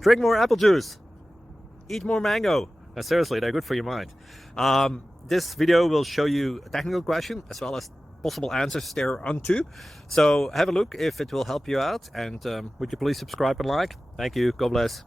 Drink more apple juice. Eat more mango. Seriously, they're good for your mind. This video will show you a technical question as well as possible answers thereunto. So have a look if it will help you out, and would you please subscribe and like? Thank you. God bless.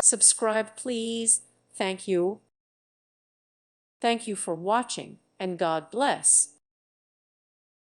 Subscribe, please. Thank you. Thank you for watching, and God bless.